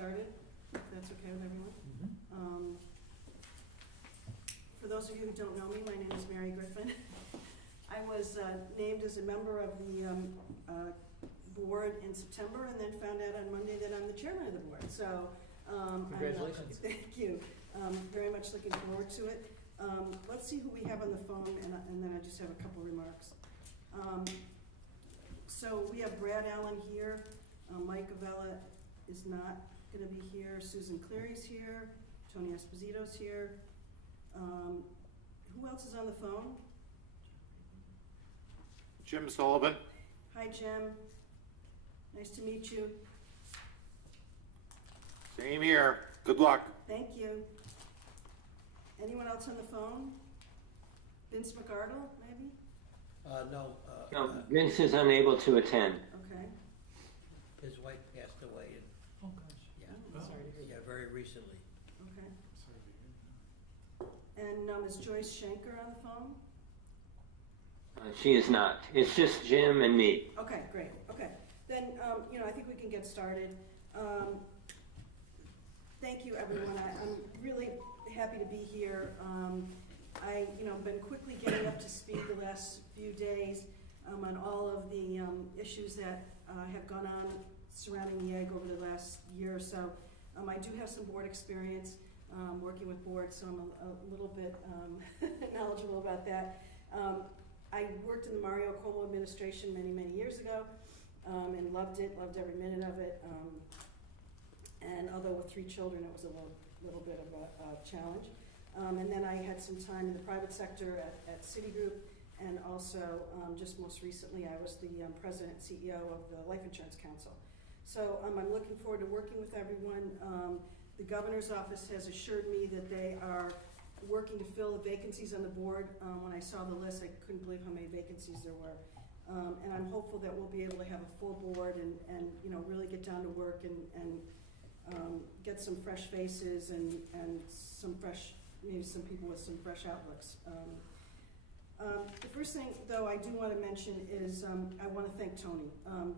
started, if that's okay with everyone. For those of you who don't know me, my name is Mary Griffin. I was named as a member of the board in September, and then found out on Monday that I'm the chairman of the board. So, Congratulations. Thank you. Very much looking forward to it. Let's see who we have on the phone, and then I just have a couple remarks. So we have Brad Allen here. Mike Avella is not going to be here. Susan Cleary's here. Tony Esposito's here. Who else is on the phone? Jim Sullivan. Hi, Jim. Nice to meet you. Same here. Good luck. Thank you. Anyone else on the phone? Vince McArdle, maybe? No, No, Vince is unable to attend. Okay. his wife passed away, and, Oh, gosh. yeah, Sorry to hear yeah, that. very recently. Okay. Sorry to hear that. And is Joyce Schenker on the phone? She is not. It's just Jim and me. Okay, great. Okay. Then, I think we can get started. Thank you, everyone. I'm really happy to be here. I've been quickly getting up to speed the last few days on all of the issues that have gone on surrounding the egg over the last year or so. I do have some board experience working with boards, so I'm a little bit knowledgeable about that. I worked in the Mario Cuomo administration many, many years ago and loved every minute of it. And although with 3 children, it was a little bit of a challenge. And then I had some time in the private sector at Citigroup, and also just most recently I was the president and CEO of the Life Insurance Council. So I'm looking forward to working with everyone. The governor's office has assured me that they are working to fill the vacancies on the board. When I saw the list, I couldn't believe how many vacancies there were. And I'm hopeful that we'll be able to have a full board and really get down to work and get some fresh faces and maybe some people with some fresh outlooks. The first thing, though, I do want to mention is I want to thank Tony.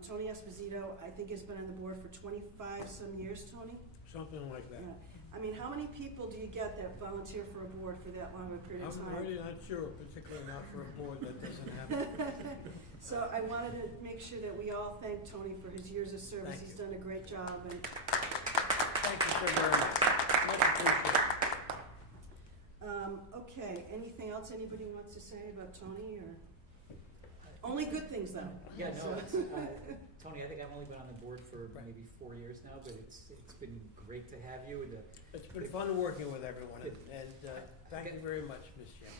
Tony Esposito, I think, has been on the board for 25 some years, Tony? Something like that. Yeah. I mean, how many people do you get that volunteer for a board for that long of a period of time? I'm really not sure, particularly not for a board that doesn't have. So I wanted to make sure that we all thank Tony for his years of service. Thank He's you. done a great job. And Thank you so very much. Much appreciated. okay, anything else anybody wants to say about Tony, or? Only good things, though. Yeah, no, So- it's, Tony, I think I've only been on the board for maybe 4 years now, but it's been great to have you. And It's been fun working with everyone, and thank you very much, Ms. Chen.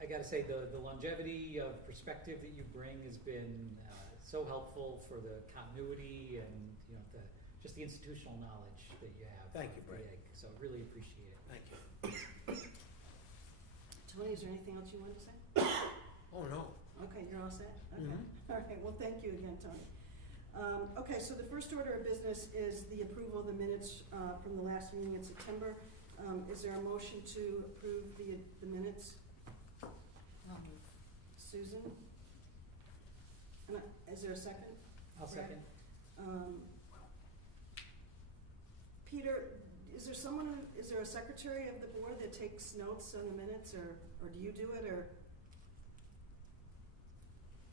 I got to say, the longevity of perspective that you bring has been so helpful for the continuity and just the institutional knowledge that you have. Thank you, for the Brad. egg. So really appreciate it. Thank you. Tony, is there anything else you wanted to say? Oh, no. Okay, you're all set? Okay. Mhm. All right, well, thank you again, Tony. Okay, so the first order of business is the approval of the minutes from the last meeting in September. Is there a motion to approve the minutes? Susan? Is there a second? I'll second. Peter, is there a secretary of the board that takes notes on the minutes, or do you do it, or?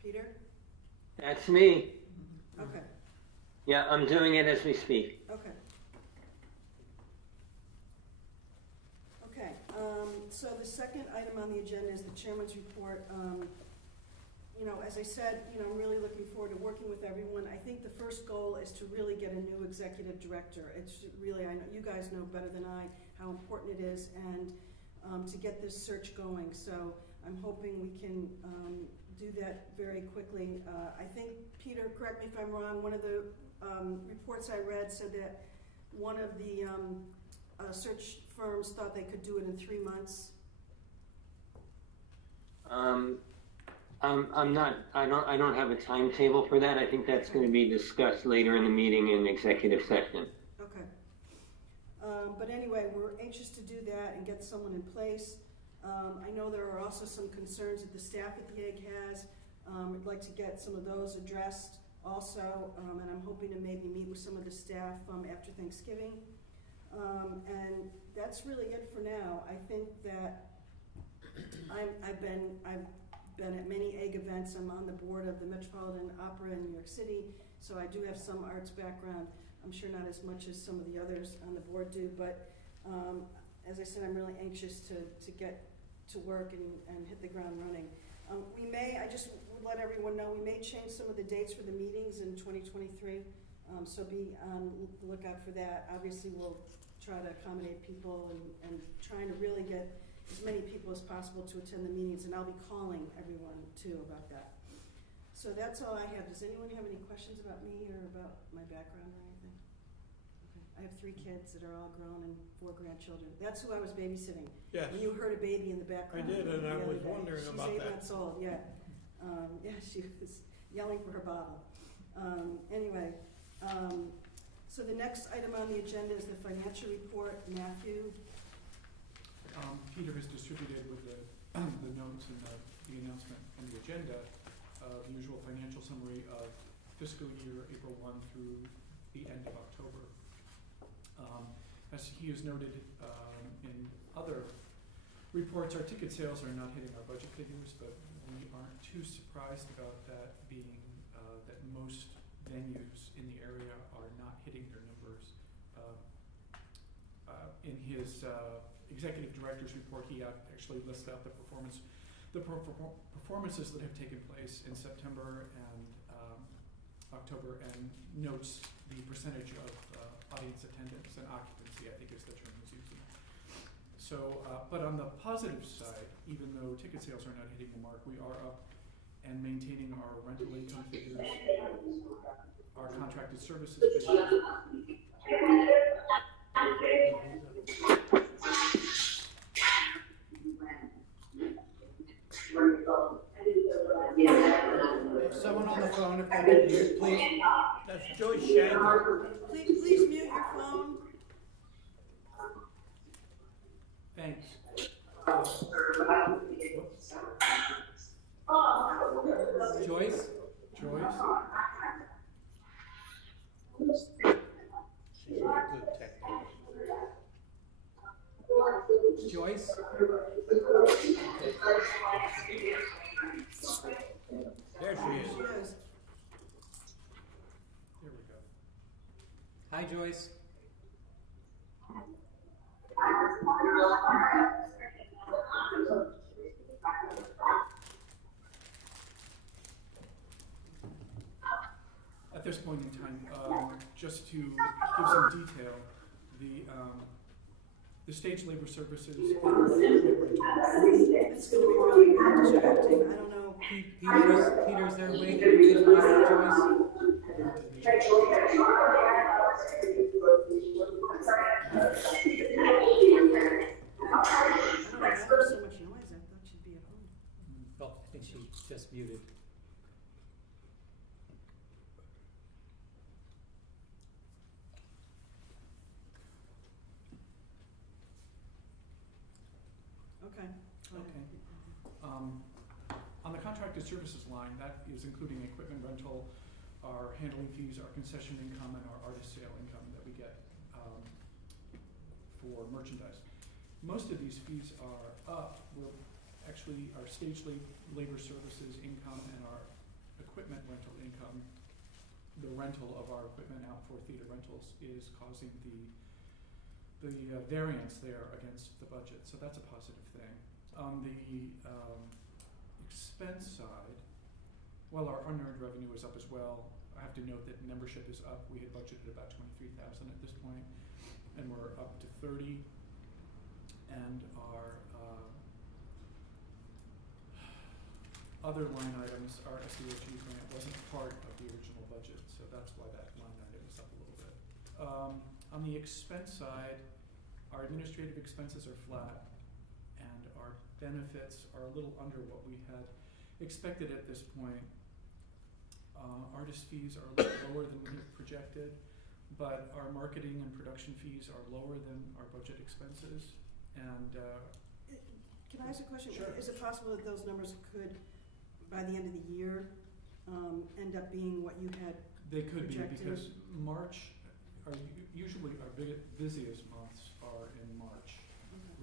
Peter? That's me. Okay, Yeah, I'm doing it as we speak. okay. Okay, so the second item on the agenda is the chairman's report. As I said, I'm really looking forward to working with everyone. I think the first goal is to really get a new executive director. It's really, I know you guys know better than I how important it is, and to get this search going. So I'm hoping we can do that very quickly. I think, Peter, correct me if I'm wrong, one of the reports I read said that one of the search firms thought they could do it in 3 months. I don't have a timetable for that. I think that's going to be discussed later in the meeting in executive session. Okay. But anyway, we're anxious to do that and get someone in place. I know there are also some concerns that the staff at the Egg has. I'd like to get some of those addressed also, and I'm hoping to maybe meet with some of the staff after Thanksgiving. And that's really it for now. I think that I've been at many egg events. I'm on the board of the Metropolitan Opera in New York City, so I do have some arts background. I'm sure not as much as some of the others on the board do, but as I said, I'm really anxious to get to work and hit the ground running. I just would let everyone know, we may change some of the dates for the meetings in 2023, so be on the lookout for that. Obviously, we'll try to accommodate people and trying to really get as many people as possible to attend the meetings, and I'll be calling everyone too about that. So that's all I have. Does anyone have any questions about me or about my background or anything? Okay. I have 3 kids that are all grown and 4 grandchildren. That's who I was babysitting. Yes, And you heard a baby in the I background. did, and I the was other day. wondering about She's 8 that. months old, yeah. Yeah, she was yelling for her bottle. Anyway, so the next item on the agenda is the financial report. Matthew? Peter has distributed with the notes and the announcement and the agenda, the usual financial summary of fiscal year April 1 through the end of October. As he has noted in other reports, our ticket sales are not hitting our budget figures, but we aren't too surprised about that, being that most venues in the area are not hitting their numbers. In his executive director's report, he actually lists out the performances that have taken place in September and October, and notes the percentage of audience attendance and occupancy, I think is the term he's using. So, but on the positive side, even though ticket sales are not hitting the mark, we are up and maintaining our rental income figures, our contracted services figures. Someone on the phone, if they could mute, please. That's Joyce Shanker. Please mute your phone. Thanks. Joyce? Joyce? She's a good technician. Joyce? There she She is. is. There we go. Hi, Joyce. At this point in time, just to give some detail, the stage labor services. It's going to be really distracting. I don't know. Peter, is there a way that you can mute Joyce? I don't know. There's so much noise. I thought she'd be at home. Oh, I think she's just muted. Okay. Go ahead. Okay. On the contracted services line, that is including equipment rental, our handling fees, our concession income, and our artist sale income that we get for merchandise. Most of these fees are up. We're actually, our stage labor services income and our equipment rental income, the rental of our equipment out for theater rentals, is causing the variance there against the budget. So that's a positive thing. On the expense side, well, our unearned revenue is up as well. I have to note that membership is up. We had budgeted about 23,000 at this point, and we're up to 30. And our other line items, our SDOG grant wasn't part of the original budget, so that's why that line item is up a little bit. On the expense side, our administrative expenses are flat, and our benefits are a little under what we had expected at this point. Artist fees are a little lower than we had projected, but our marketing and production fees are lower than our budget expenses. And Can I ask a question? Sure. Is it possible that those numbers could, by the end of the year, end up being what you had. They could be, Projected. because March usually our busiest months are in March,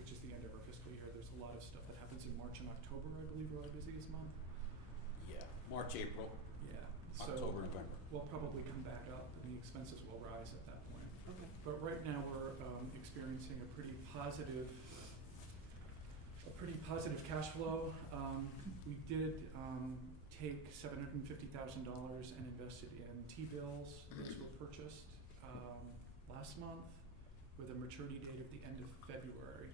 which is the end of our fiscal year. There's a lot of stuff that happens in March and October, I believe, are our busiest month. Yeah, March, April, Yeah. So October, November. we'll probably come back up and the expenses will rise at that point. Okay. But right now, we're experiencing a pretty positive cash flow. We did take $750,000 and invested in T-bills. Those were purchased last month with a maturity date of the end of February.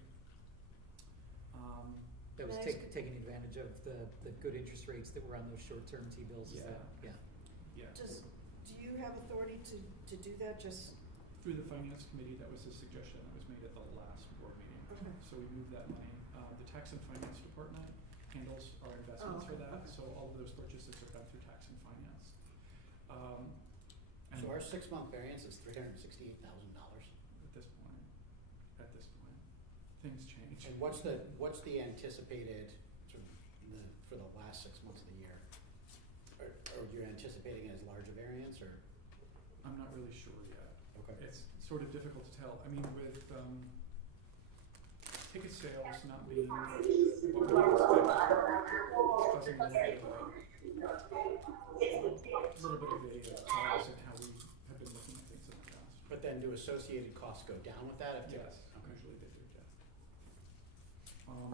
That was Nice. taking advantage of the good interest rates that were on those short-term T-bills, is that, yeah. Yeah. Do you have authority to do that, just, Through the finance committee, that was a suggestion that was made at the last board meeting. okay, So we moved that money. The tax and finance department handles our investments for okay, that, okay. so all of those purchases are done through tax and finance. And So our 6-month variance is $368,000. at this point, things change. And what's the anticipated, sort of, for the last 6 months of the year? Are you anticipating as large a variance, or? I'm not really sure yet. Okay. It's sort of difficult to tell. I mean, with ticket sales not being what we expected, it's causing a little bit of a pause in how we have been looking at things in the past. But then do associated costs go down with that? If Yes, Okay. usually they do, yes.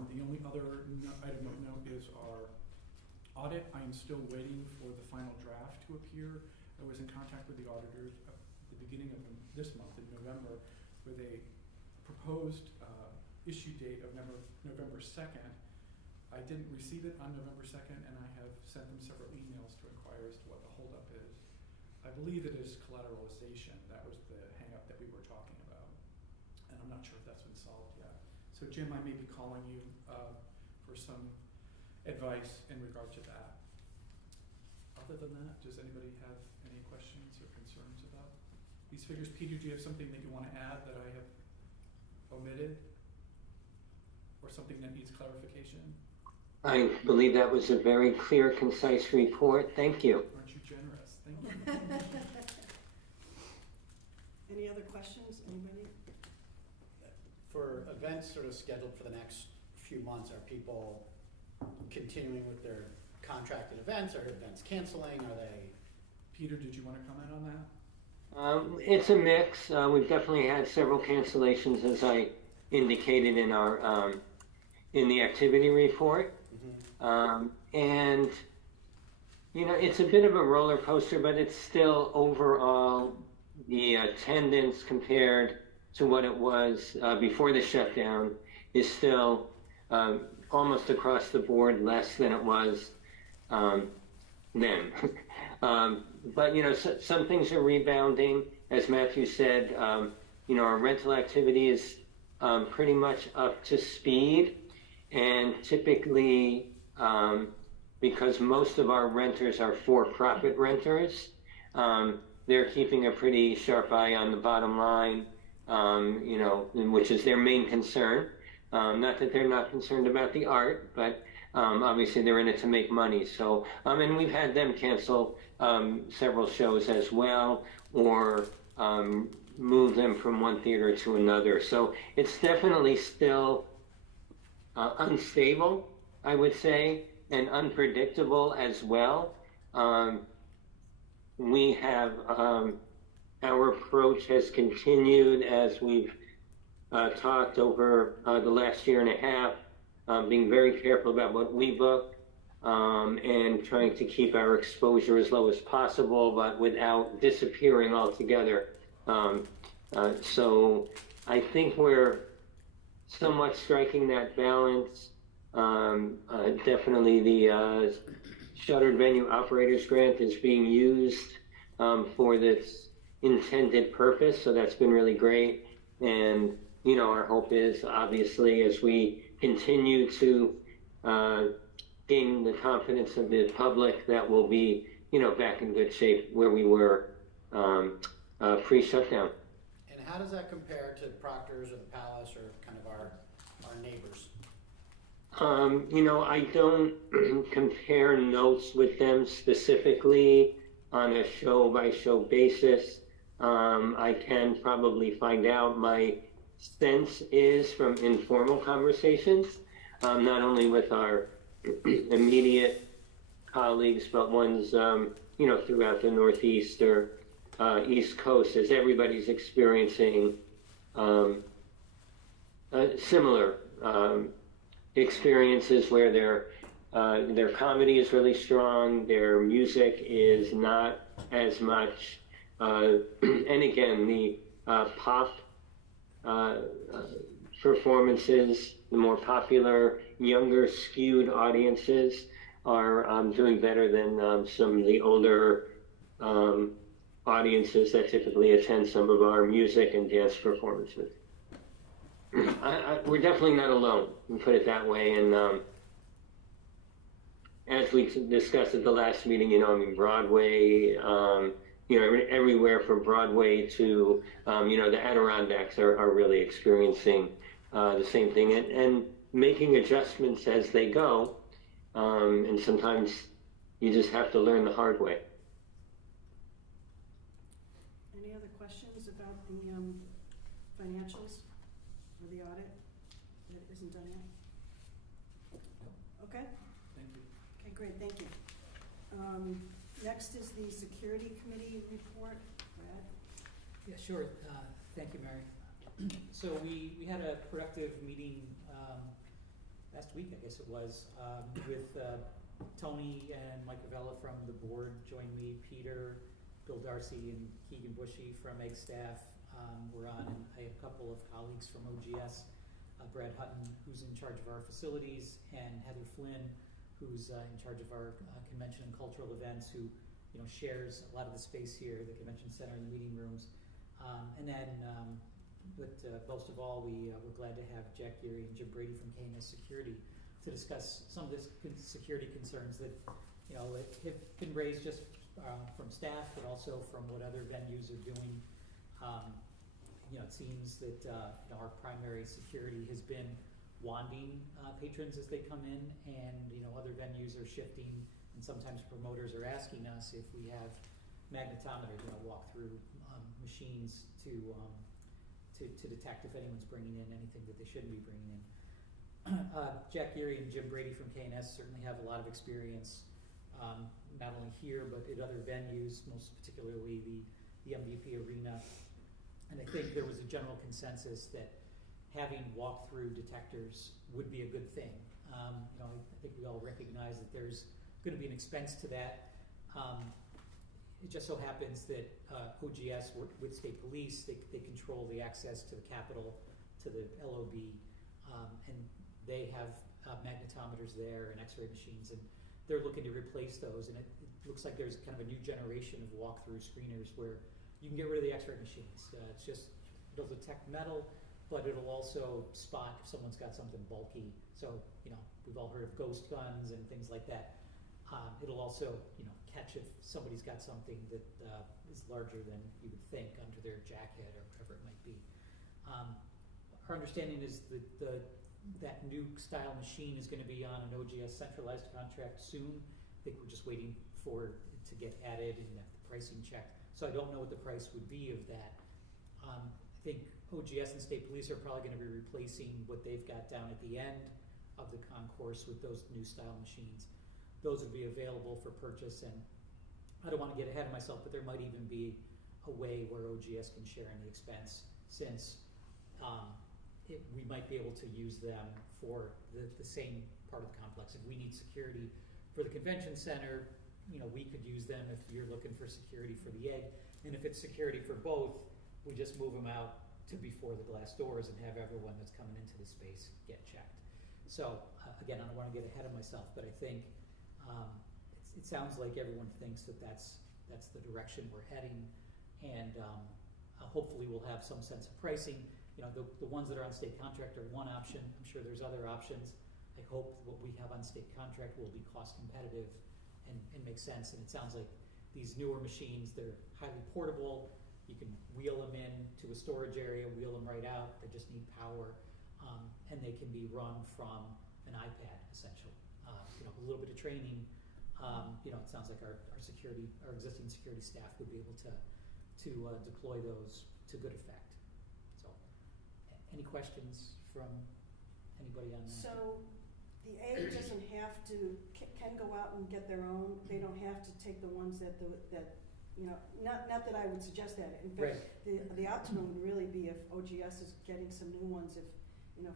The only other item of note is our audit. I am still waiting for the final draft to appear. I was in contact with the auditors at the beginning of this month, in November, with a proposed issue date of November 2nd. I didn't receive it on November 2nd, and I have sent them several emails to inquire as to what the holdup is. I believe it is collateralization. That was the hang-up that we were talking about. And I'm not sure if that's been solved yet. So Jim, I may be calling you for some advice in regard to that. Other than that, does anybody have any questions or concerns about these figures? Peter, do you have something that you want to add that I have omitted? Or something that needs clarification? I believe that was a very clear, concise report. Thank you. Aren't you generous? Thank you. any other questions, anybody? For events sort of scheduled for the next few months, are people continuing with their contracted events? Are events canceling? Are they? Peter, did you want to comment on that? It's a mix. We've definitely had several cancellations, as I indicated in our in the activity report. And you know, it's a bit of a roller coaster, but it's still overall the attendance compared to what it was before the shutdown is still almost across the board less than it was then. But you know, some things are rebounding, as Matthew said. You know, our rental activity is pretty much up to speed, and typically, because most of our renters are for-profit renters, they're keeping a pretty sharp eye on the bottom line, you know, which is their main concern. Not that they're not concerned about the art, but obviously they're in it to make money. So, and we've had them cancel several shows as well, or move them from one theater to another. So it's definitely still unstable, I would say, and unpredictable as well. We have, our approach has continued as we've talked over the last year and a half, being very careful about what we book, and trying to keep our exposure as low as possible, but without disappearing altogether. So I think we're somewhat striking that balance. Definitely the Shuttered Venue Operators Grant is being used for this intended purpose, so that's been really great. And, you know, our hope is, obviously, as we continue to gain the confidence of the public, that we'll be, you know, back in good shape where we were pre-shutdown. And how does that compare to Proctor's or the Palace or kind of our neighbors? I don't compare notes with them specifically on a show by show basis. I can probably find out. My sense is from informal conversations, not only with our immediate colleagues, but ones, throughout the Northeast or East Coast, as everybody's experiencing similar experiences where their comedy is really strong, their music is not as much, and again, the pop performances, the more popular, younger skewed audiences are doing better than some of the older audiences that typically attend some of our music and dance performances. We're definitely not alone, we put it that way. And as we discussed at the last meeting, Broadway, everywhere from Broadway to, the Adirondacks are really experiencing the same thing and making adjustments as they go. And sometimes you just have to learn the hard way. Any other questions about the financials or the audit that isn't done yet? Okay, Thank you. okay, great, thank you. Next is the security committee report. Brad? Yeah, sure. Thank you, Mary. So we had a productive meeting last week, I guess it was, with Tony and Mike Ravella from the board joined me, Peter, Bill Darcy, and Keegan Bushy from Egg staff were on, and I have a couple of colleagues from OGS, Brad Hutton, who's in charge of our facilities, and Heather Flynn, who's in charge of our convention and cultural events, who shares a lot of the space here, the convention center and the meeting rooms. And then, most of all, we're glad to have Jack Geary and Jim Brady from KNS Security to discuss some of the security concerns that have been raised just from staff, but also from what other venues are doing. It seems that our primary security has been wanding patrons as they come in, and other venues are shifting, and sometimes promoters are asking us if we have magnetometers, walk through machines to detect if anyone's bringing in anything that they shouldn't be bringing in. Jack Geary and Jim Brady from KNS certainly have a lot of experience, not only here but at other venues, most particularly the MVP Arena. And I think there was a general consensus that having walk-through detectors would be a good thing. I think we all recognize that there's going to be an expense to that. It just so happens that OGS with state police, they control the access to the Capitol, to the LOB, and they have magnetometers there and x-ray machines, and they're looking to replace those. And it looks like there's kind of a new generation of walk-through screeners where you can get rid of the x-ray machines. It'll detect metal, but it'll also spot if someone's got something bulky. So, we've all heard of ghost guns and things like that. It'll also, catch if somebody's got something that is larger than you would think under their jacket or whatever it might be. Our understanding is that that new style machine is going to be on an OGS centralized contract soon. I think we're just waiting for it to get added and the pricing checked. So I don't know what the price would be of that. I think OGS and state police are probably going to be replacing what they've got down at the end of the concourse with those new style machines. Those would be available for purchase, and I don't want to get ahead of myself, but there might even be a way where OGS can share in the expense, since we might be able to use them for the same part of the complex. If we need security for the convention center, we could use them if you're looking for security for the egg. And if it's security for both, we just move them out to before the glass doors and have everyone that's coming into the space get checked. So again, I don't want to get ahead of myself, but I think it sounds like everyone thinks that that's the direction we're heading, and hopefully we'll have some sense of pricing. The ones that are on state contract are one option. I'm sure there's other options. I hope what we have on state contract will be cost competitive and make sense. And it sounds like these newer machines, they're highly portable. You can wheel them in to a storage area, wheel them right out. They just need power, and they can be run from an iPad essentially. A little bit of training. It sounds like our existing security staff would be able to deploy those to good effect. So, any questions from anybody on that? So the A doesn't have to, can go out and get their own, they don't have to take the ones that, not that I would suggest that. In fact, the optimum would really be if OGS is getting some new ones, if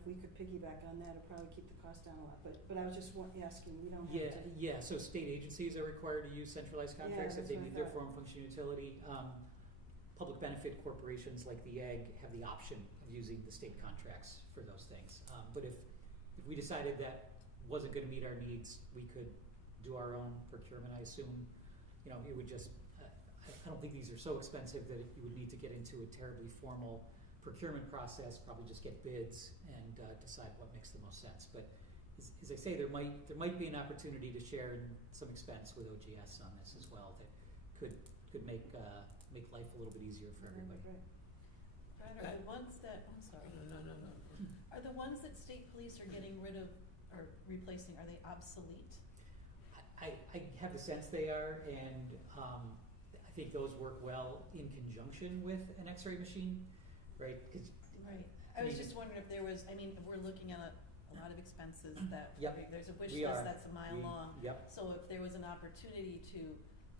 we could piggyback on that, it'd probably keep the cost down a lot. But I was just asking, we don't have to. Yeah, so state agencies are required to use centralized contracts if that's they what I meet their thought. form, function, utility. Public benefit corporations like the Egg have the option of using the state contracts for those things. But if we decided that wasn't gonna meet our needs, we could do our own procurement. I assume, it would just, I don't think these are so expensive that you would need to get into a terribly formal procurement process, probably just get bids and decide what makes the most sense. But as I say, there might be an opportunity to share in some expense with OGS on this as well that could make life a little bit easier for everybody. Right. Brad, are the ones that, I'm sorry. No. Are the ones that state police are getting rid of or replacing, are they obsolete? I have the sense they are, and I think those work well in conjunction with an X-ray machine, right? 'Cause Right. I was mean, just wondering if there was, if we're looking at a lot of expenses that, Yep. there's a wish We list are. that's a mile long. Yep. So if there was an opportunity to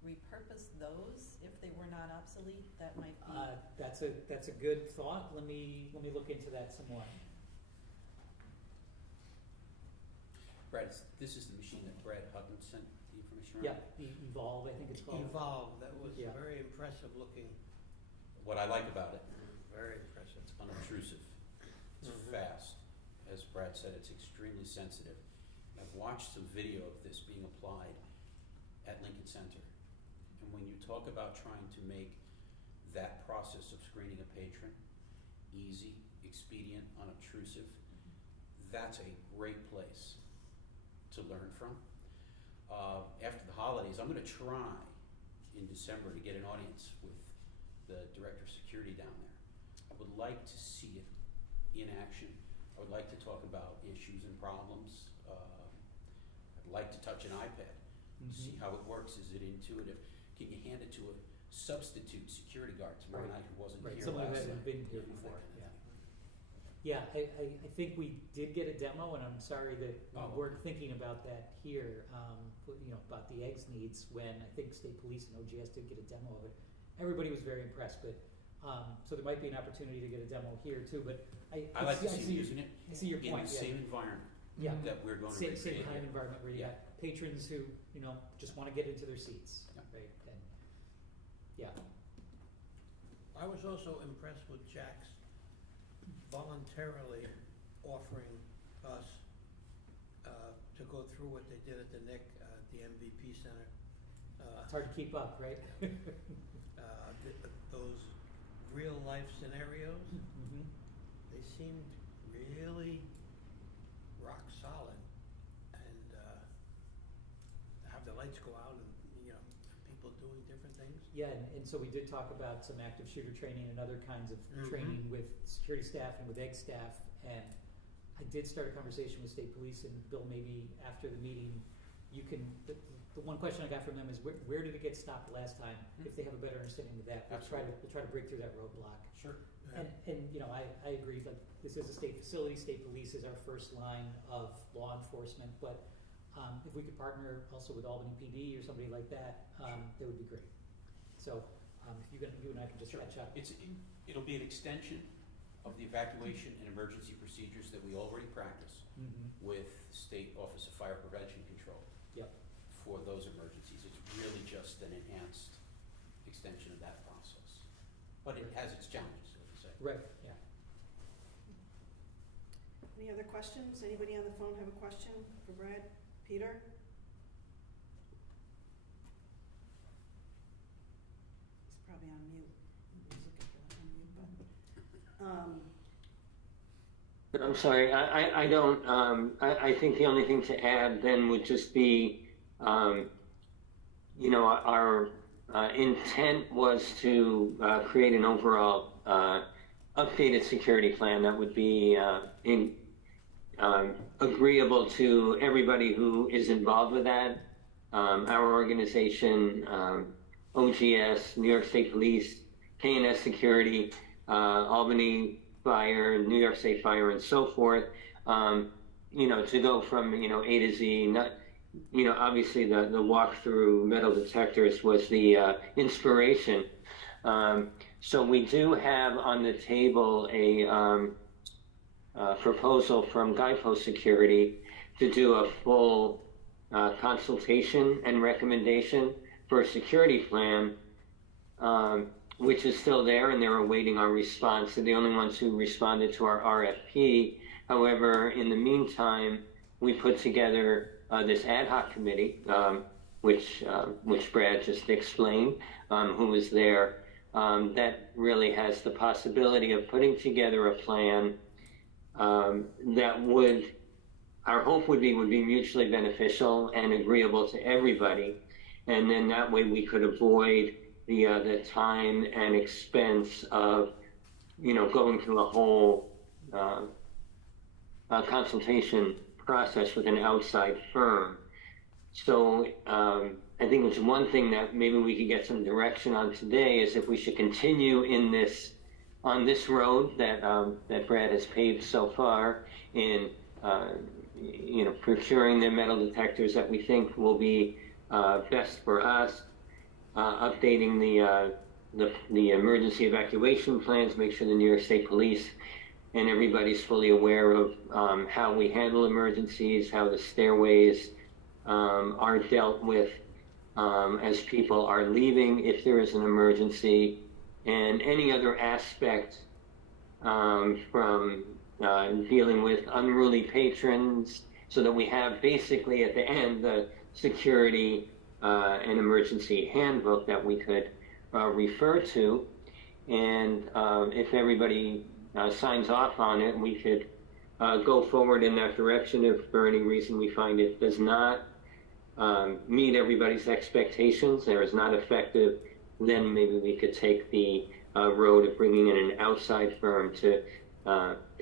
repurpose those, if they were not obsolete, that might be. That's a good thought. Let me look into that some more. Brad, this is the machine that Brad Hutton sent the information around? Yeah, the Evolve, I think it's called. Evolve, that was Yeah. very impressive looking, What I like about it, very impressive. it's unobtrusive, it's Mhm. fast. As Brad said, it's extremely sensitive. I've watched some video of this being applied at Lincoln Center. And when you talk about trying to make that process of screening a patron easy, expedient, unobtrusive, that's a great place to learn from. After the holidays, I'm gonna try in December to get an audience with the Director of Security down there. I would like to see it in action. I would like to talk about issues and problems. I'd like to touch an iPad, see how it works. Is it intuitive? Can you hand it to a substitute security guard tomorrow Right. night who wasn't Right, here someone who last hasn't night? been here That before, kind of yeah. thing. Yeah, I think we did get a demo, and I'm sorry that Oh, we weren't thinking about that here, about the eggs needs, when I think State Police and OGS did get a demo of it. Everybody was very impressed, but, so there might be an opportunity to get a demo here too, but I like to see them using it I see your in point, the yeah. same environment Yeah, that we're going to same recreate kind of here. environment where you Yeah. got patrons who, just wanna get into their seats, Yeah. right, and, yeah. I was also impressed with Jack's voluntarily offering us to go through what they did at the NIC, the MVP Center. It's hard to keep up, right? Those real-life scenarios, Mhm. they seemed really rock solid. And to have the lights go out and, people doing different things. Yeah, and so we did talk about some active shooter training and other kinds of Mhm. training with security staff and with egg staff, and I did start a conversation with state police, and Bill, maybe after the meeting, you can, the one question I got from them is, where did it get stopped last time? If they have a better understanding of that, we'll try to break through that roadblock. Sure. And I agree, like, this is a state facility, state police is our first line of law enforcement, but if we could partner also with Albany PD or somebody like that, that would be great. So, if you and I can just Sure. catch up. It'll be an extension of the evacuation and emergency procedures that we already practice Mm-hmm. with State Office of Fire Prevention Control. Yep. For those emergencies. It's really just an enhanced extension of that process. But it has its challenges, so to say. Right, yeah. Any other questions? Anybody on the phone have a question for Brad? Peter? He's probably on mute. He's looking for the unmute button. I'm sorry, I don't, I think the only thing to add then would just be, our intent was to create an overall updated security plan that would be agreeable to everybody who is involved with that. Our organization, OGS, New York State Police, KNS Security, Albany Fire, New York State Fire, and so forth. To go from, A to Z, not, obviously the walkthrough metal detectors was the inspiration. So we do have on the table a proposal from Guidepost Security to do a full consultation and recommendation for a security plan, which is still there, and they're awaiting our response. They're the only ones who responded to our RFP. However, in the meantime, we put together this ad hoc committee, which Brad just explained, who was there, that really has the possibility of putting together a plan that would, our hope would be mutually beneficial and agreeable to everybody. And then that way we could avoid the time and expense of, going through a whole consultation process with an outside firm. So I think it's one thing that maybe we could get some direction on today is if we should continue on this road that Brad has paved so far in procuring the metal detectors that we think will be best for us, updating the emergency evacuation plans, make sure the New York State Police and everybody's fully aware of how we handle emergencies, how the stairways are dealt with as people are leaving if there is an emergency, and any other aspect from dealing with unruly patrons, so that we have basically at the end the security and emergency handbook that we could refer to. And if everybody signs off on it, we could go forward in that direction. If for any reason we find it does not meet everybody's expectations, or is not effective, then maybe we could take the road of bringing in an outside firm to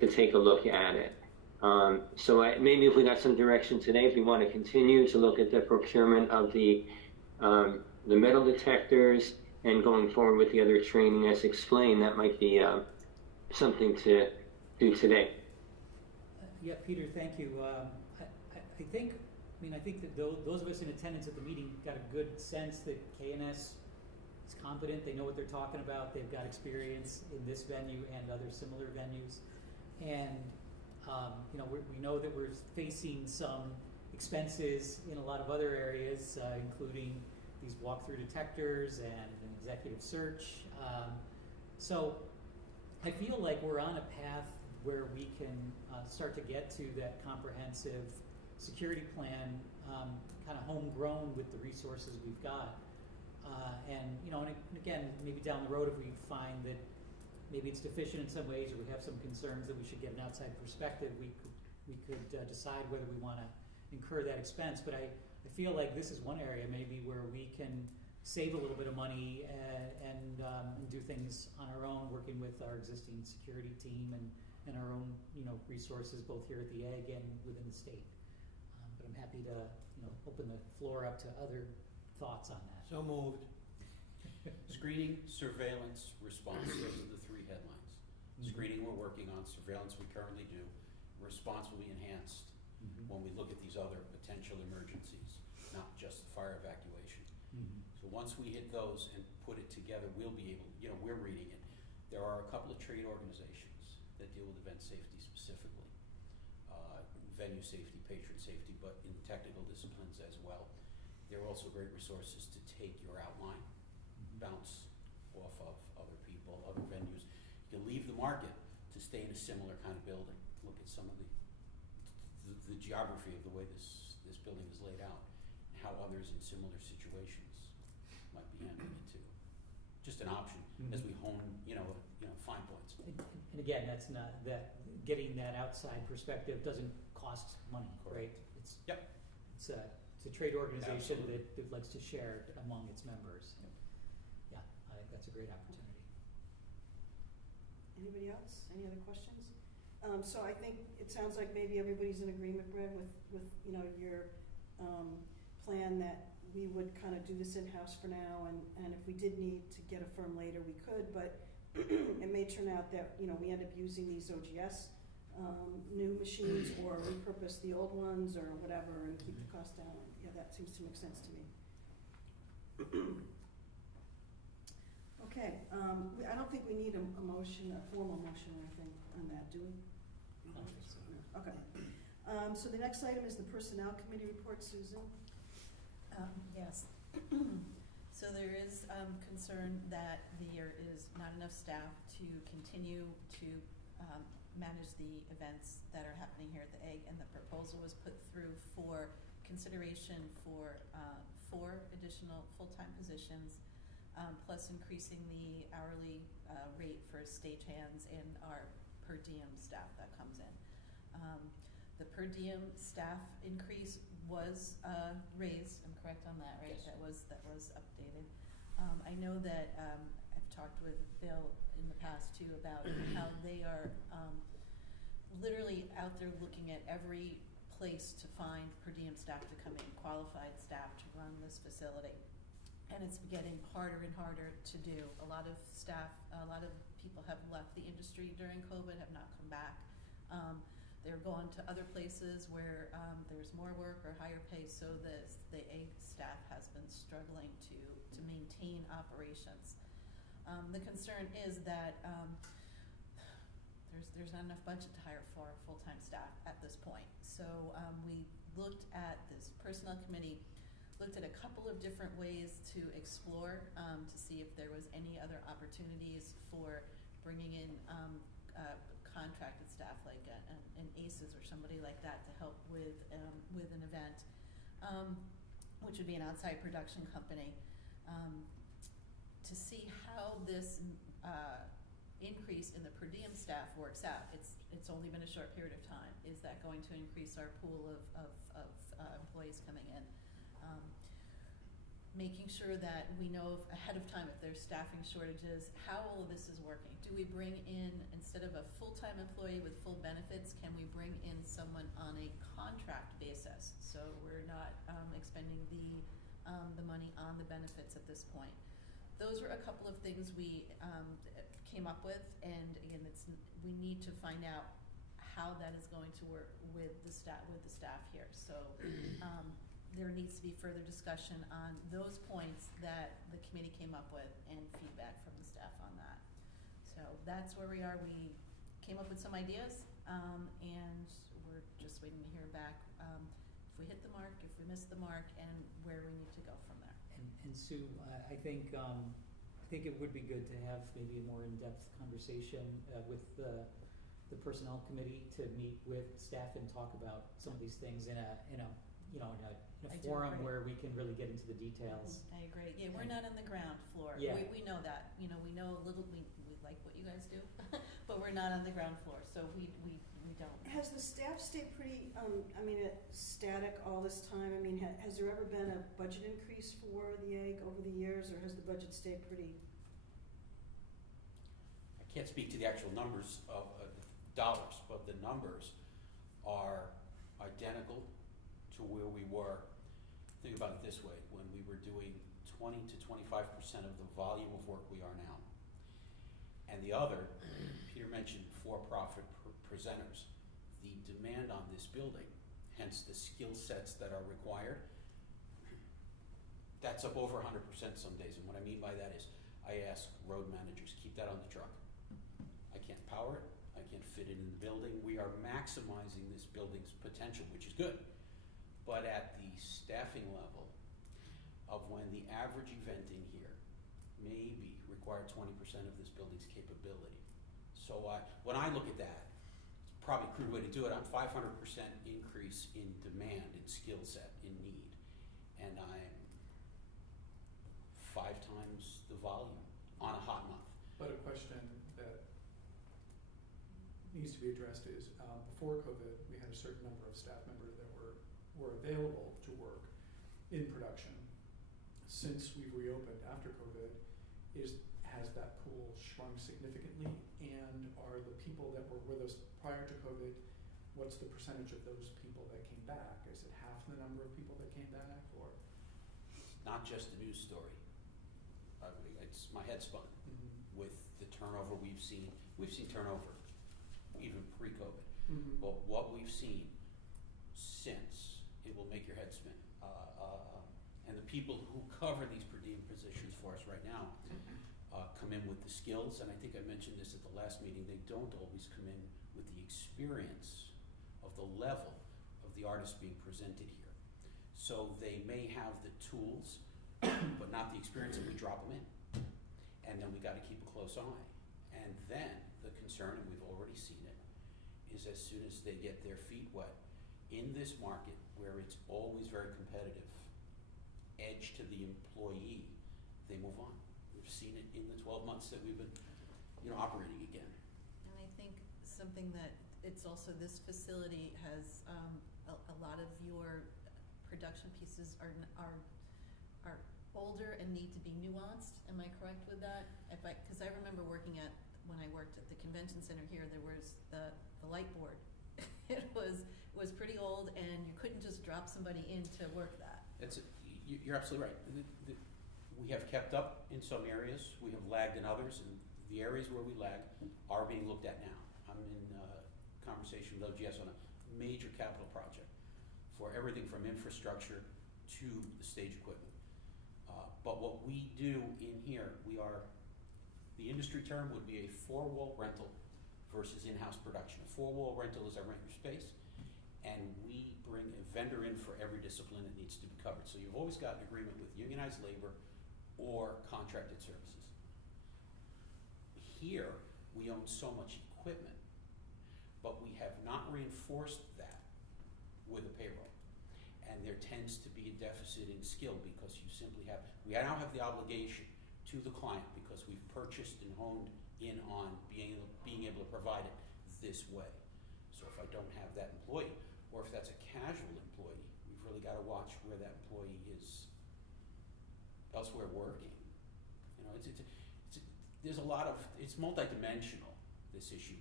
take a look at it. So maybe if we got some direction today, if we want to continue to look at the procurement of the metal detectors and going forward with the other training as explained, that might be something to do today. Yeah, Peter, thank you. I think that those of us in attendance at the meeting got a good sense that KNS is competent. They know what they're talking about. They've got experience in this venue and other similar venues. And, we know that we're facing some expenses in a lot of other areas, including these walkthrough detectors and an executive search. So I feel like we're on a path where we can start to get to that comprehensive security plan, kind of homegrown with the resources we've got. And again, maybe down the road, if we find that maybe it's deficient in some ways, or we have some concerns that we should get an outside perspective, we could decide whether we want to incur that expense. But I feel like this is one area maybe where we can save a little bit of money and do things on our own, working with our existing security team and our own resources both here at the Egg and within the state. But I'm happy to open the floor up to other thoughts on that. So moved. Screening, surveillance, response, those are the three headlines. Screening we're working on, surveillance we currently do, response will be enhanced when we look at these other potential emergencies, not just fire evacuation. So once we hit those and put it together, we'll be able, we're reading it. There are a couple of trade organizations that deal with event safety specifically, venue safety, patron safety, but in technical disciplines as well. They're also great resources to take your outline, bounce off of other people, other venues. You can leave the market to stay in a similar kind of building. Look at some of the geography of the way this building is laid out, how others in similar situations might be handling it too. Just an option as we hone, fine points. And again, that's not that getting that outside perspective doesn't cost money, right? It's a trade organization that likes to share among its members. Yeah, I think that's a great opportunity. Anybody else? Any other questions? So I think it sounds like maybe everybody's in agreement, Brad, with, you know, your, plan that we would kind of do this in-house for now, and if we did need to get a firm later, we could, but it may turn out that, you know, we end up using these OGS, new machines, or repurpose the old ones, or whatever, and keep the cost down. Yeah, that seems to make sense to me. Okay, I don't think we need a motion, a formal motion or anything on that, do we? Okay. So the next item is the Personnel Committee report, Susan. Yes. So there is concern that there is not enough staff to continue to manage the events that are happening here at the Egg, and the proposal was put through for consideration for 4 additional full-time positions, plus increasing the hourly rate for stagehands and our per diem staff that comes in. The per diem staff increase was raised. I'm correct on that, right? Yes. That was updated. I know that I've talked with Bill in the past too about how they are literally out there looking at every place to find per diem staff to come in, qualified staff to run this facility. And it's getting harder and harder to do. A lot of staff, a lot of people have left the industry during COVID, have not come back. They're going to other places where there's more work or higher pay, so the Egg staff has been struggling to maintain operations. The concern is that there's not enough budget to hire 4 full-time staff at this point. So we looked at this personnel committee, looked at a couple of different ways to explore to see if there was any other opportunities for bringing in contracted staff like an ACES or somebody like that to help with an event, which would be an outside production company, to see how this increase in the per diem staff works out. It's only been a short period of time. Is that going to increase our pool of employees coming in? Making sure that we know ahead of time if there's staffing shortages, how all of this is working. Do we bring in, instead of a full-time employee with full benefits, can we bring in someone on a contract basis? So we're not expending the money on the benefits at this point. Those were a couple of things we came up with, and again, we need to find out how that is going to work with the staff here. So there needs to be further discussion on those points that the committee came up with and feedback from the staff on that. So that's where we are. We came up with some ideas, and we're just waiting to hear back if we hit the mark, if we missed the mark, and where we need to go from there. And Sue, I think it would be good to have maybe a more in-depth conversation with the personnel committee to meet with staff and talk about some of these things in a forum where we can really get into the details. I agree. Yeah, we're not on the ground floor. Yeah. We know that. We know a little. We like what you guys do, but we're not on the ground floor, so we don't. Has the staff stayed pretty, static all this time? I mean, has there ever been a budget increase for the Egg over the years, or has the budget stayed pretty? I can't speak to the actual numbers of dollars, but the numbers are identical to where we were. Think about it this way: when we were doing 20 to 25% of the volume of work we are now, and the other, Peter mentioned for-profit presenters. The demand on this building, hence the skill sets that are required, that's up over 100% some days. And what I mean by that is, I ask road managers, keep that on the truck. I can't power it, I can't fit it in the building. We are maximizing this building's potential, which is good. But at the staffing level of when the average event in here maybe required 20% of this building's capability. So when I look at that, it's probably a crude way to do it. I'm 500% increase in demand, in skill set, in need. And I'm 5 times the volume on a hot month. But a question that needs to be addressed is, before COVID, we had a certain number of staff members that were available to work in production. Since we've reopened after COVID, has that pool shrunk significantly? And are the people that were with us prior to COVID, what's the percentage of those people that came back? Is it half the number of people that came back, or? Not just a news story. It's my head spun with the turnover we've seen. We've seen turnover even pre-COVID. But what we've seen since, it will make your head spin. And the people who cover these per diem positions for us right now come in with the skills, and I think I mentioned this at the last meeting, they don't always come in with the experience of the level of the artists being presented here. So they may have the tools, but not the experience, and we drop them in. And then we gotta keep a close eye. And then the concern, and we've already seen it, is as soon as they get their feet wet in this market where it's always very competitive, edge to the employee, they move on. We've seen it in the 12 months that we've been, operating again. And I think something that, it's also, this facility has, a lot of your production pieces are older and need to be nuanced. Am I correct with that? Because I remember working when I worked at the convention center here, there was the light board. It was pretty old, and you couldn't just drop somebody in to work that. You're absolutely right. We have kept up in some areas, we have lagged in others, and the areas where we lag are being looked at now. I'm in conversation with OGS on a major capital project for everything from infrastructure to the stage equipment. But what we do in here, the industry term would be a four-wall rental versus in-house production. A four-wall rental is I rent your space, and we bring a vendor in for every discipline that needs to be covered. So you've always got an agreement with unionized labor or contracted services. Here, we own so much equipment, but we have not reinforced that with a payroll. And there tends to be a deficit in skill because we now have the obligation to the client because we've purchased and honed in on being able to provide it this way. So if I don't have that employee, or if that's a casual employee, we've really got to watch where that employee is elsewhere working. There's a lot of, it's multidimensional, this issue.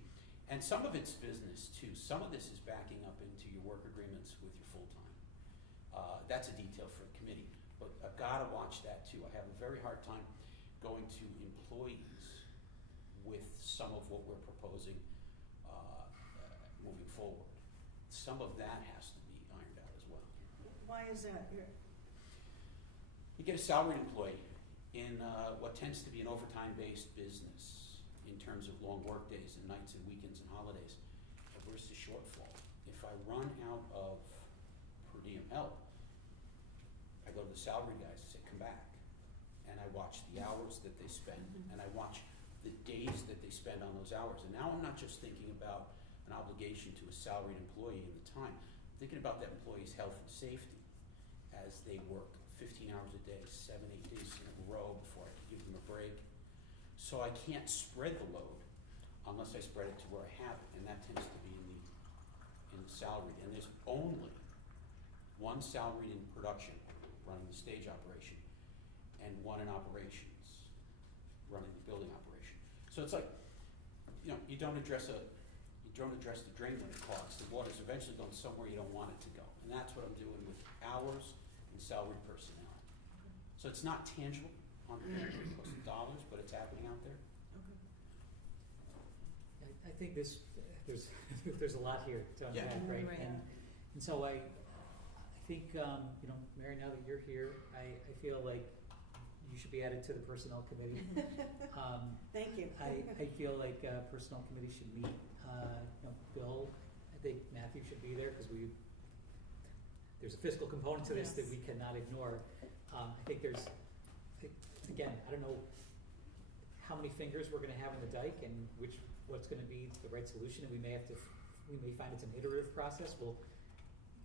And some of it's business too. Some of this is backing up into your work agreements with your full-time. That's a detail for a committee, but I've got to watch that too. I have a very hard time going to employees with some of what we're proposing moving forward. Some of that has to be ironed out as well. Why is that? You get a salaried employee in what tends to be an overtime-based business in terms of long work days and nights and weekends and holidays. Where's the shortfall? If I run out of per diem help, I go to the salaried guys and say, come back. And I watch the hours that they spend, and I watch the days that they spend on those hours. And now I'm not just thinking about an obligation to a salaried employee in the time. I'm thinking about that employee's health and safety as they work 15 hours a day, 7, 8 days in a row before I can give them a break. So I can't spread the load unless I spread it to where I have it, and that tends to be in the salaried. And there's only one salaried in production running the stage operation, and one in operations running the building operation. So it's like, you don't address the drain when it clogs. The water's eventually going somewhere you don't want it to go. And that's what I'm doing with hours and salaried personnel. So it's not tangible on the cost of dollars, but it's happening out there. I think there's a lot here to unpack, right? Right. And so I think, Mary, now that you're here, I feel like you should be added to the personnel committee. Thank you. I feel like personnel committee should meet. Bill, I think Matthew should be there because there's a fiscal component to this that we cannot ignore. I think again, I don't know how many fingers we're going to have in the dike and what's going to be the right solution, and we may find it's an iterative process.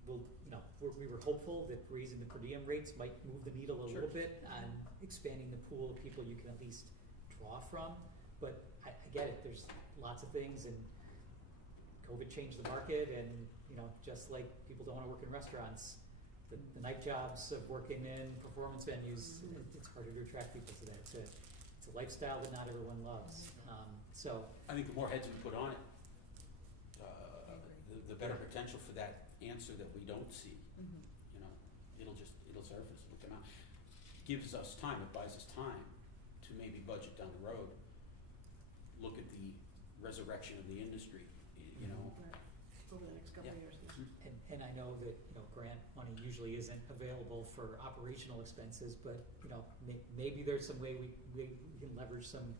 We were hopeful that raising the per diem rates might move the needle a little bit on expanding the pool of people you can at least draw from. But I get it. There's lots of things, and COVID changed the market, and just like people don't want to work in restaurants, the night jobs of working in performance venues, it's harder to attract people to that. it's a lifestyle that not everyone loves. So, I think the more heads we put on it, the better potential for that answer that we don't see. Mhm. You know, it'll surface, it'll come out. Gives us time, it buys us time to maybe budget down the road, look at the resurrection of the industry, you know. Right. Over the next couple of Yeah. years. and I know that, grant money usually isn't available for operational expenses, but, maybe there's some way we can leverage some,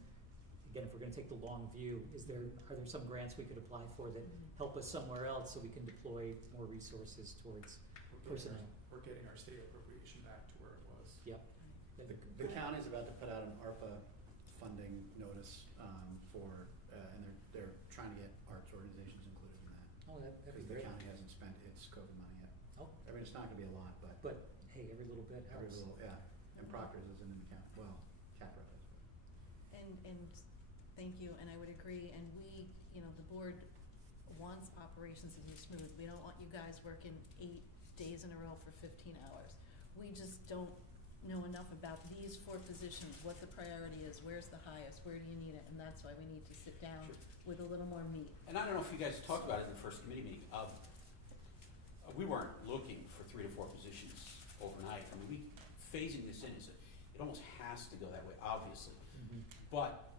again, if we're gonna take the long view, are there some grants we could apply for that help us somewhere else so we can deploy more resources towards personnel? We're getting our state appropriation back to where it was. Yep. The county's about to put out an ARPA funding notice, and they're trying to get arts organizations included in that. Oh, that'd be Because the great. county hasn't spent its COVID money yet. Oh, I mean, it's not gonna be a lot, but but, hey, every little bit every helps. little, yeah, and Proctor's isn't in the count, well, Capra is. And thank you, and I would agree, and we, the board wants operations to be smooth. We don't want you guys working 8 days in a row for 15 hours. We just don't know enough about these 4 positions, what the priority is, where's the highest, where do you need it, and that's why we need to sit down Sure. with a little more meat. And I don't know if you guys talked about it in the first committee meeting, we weren't looking for 3 to 4 positions overnight. I mean, phasing this in it almost has to go that way, obviously. Mhm. But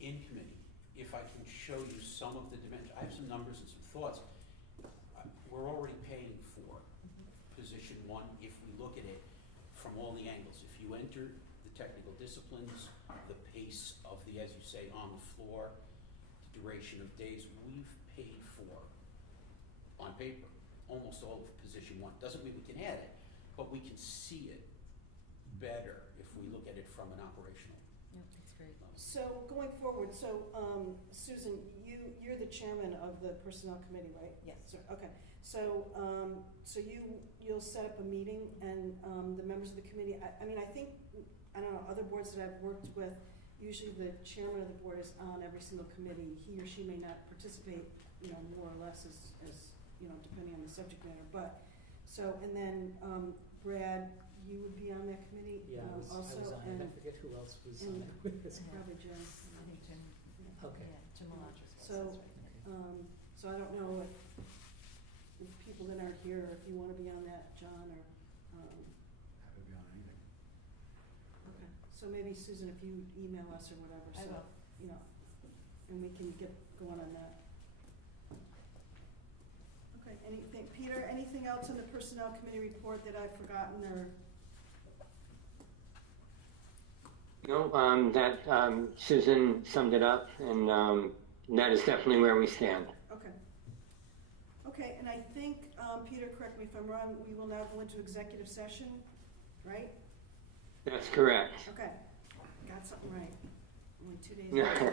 in committee, if I can show you some of the dimensions, I have some numbers and some thoughts. We're already paying for position 1 if we look at it from all the angles. If you enter the technical disciplines, the pace of the, as you say, on the floor, the duration of days, we've paid for, on paper, almost all of position 1. Doesn't mean we can add it, but we can see it better if we look at it from an operational Yep, that's great. level. So going forward, Susan, you're the chairman of the personnel committee, right? Yes. Okay, so you'll set up a meeting and the members of the committee, I mean, I think, I don't know, other boards that I've worked with, usually the chairman of the board is on every single committee. He or she may not participate, more or less as depending on the subject matter, but, and then Brad, you would be on that committee Yeah, I was also, on it. I forget who else was on and- it with us. probably Jim. I think Jim, Okay. yeah, Jim Elatris. So, so I don't know if people that aren't here, if you wanna be on that, John, or, Happy to be on anything. okay. So maybe Susan, if you email us or whatever, I so, will. and we can get going on that. Okay, Peter, anything else in the personnel committee report that I've forgotten or? No, Susan summed it up, and that is definitely where we stand. Okay, and I think, Peter, correct me if I'm wrong, we will now go into executive session, right? That's correct. Okay, got something right. Only 2 days ago.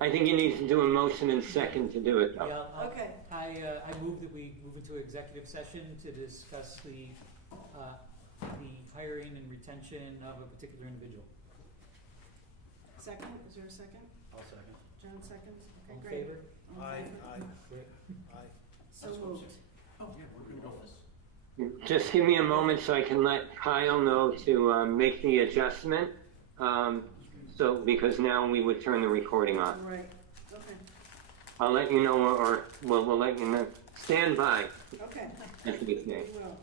I think you need to do a motion and second to do it, though. Yeah, Okay, I move that we move into executive session to discuss the hiring and retention of a particular individual. second, is there a second? I'll second. John seconds? All Okay, in great. favor? All in favor? Great. So moved. Oh, yeah, we're gonna go for this. Just give me a moment so I can let Kyle know to make the adjustment. Because now we would turn the recording on. Right, okay, I'll let you know, or we'll let you know. Stand by, okay, as we we say. will.